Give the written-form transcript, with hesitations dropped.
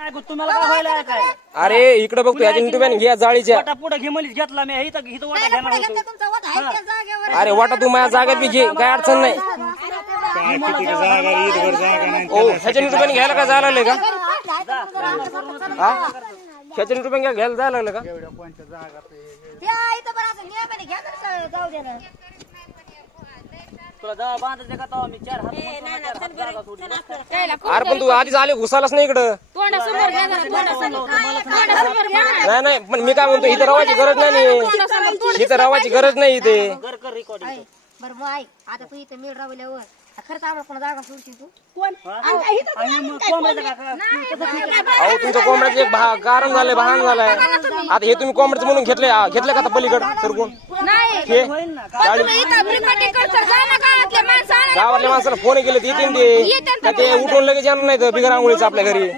तुम्हाला काय व्हायला काय अरे इकडे बघतो ह्याच्या युट्यूब घ्या जाळीच्या वाटा पुढे घे म्हणलीस घेतला मी इथं वाटा घेणार होतो अरे वाटा तू माझ्या जागेत बी घे काय अडचण नाही ओ ह्याच्या युट्यूब घ्यायला काय जायला लागले का हा ह्याच्या युट्यूब घ्यायला जायला लागलं का तुला जावा बांधायचं का तवा मी 4 हात अरे पण तू आधीच आले घुसालाच नाही इकडं नाही नाही पण मी काय म्हणतो इथं रवायची गरज नाही इथं रवायची गरज नाही इथे कर कर रेकॉर्डिंग बरं मग ऐक आता तू इथं मिळ राहिल्यावर खरंच आम्हाला कोणा जागा सोडशील तू अहो तुमच्या कोंबड्याचं एक कारण झालंय भान झालंय आता हे तुम्ही कोंबड्याचं म्हणून घेतलं का आता पलीकडे तर कोण हे गावातल्या माणसाला फोन केले येतील ते उठून लगेच येणार नाही बिगर आंघोळीचं आपल्या घरी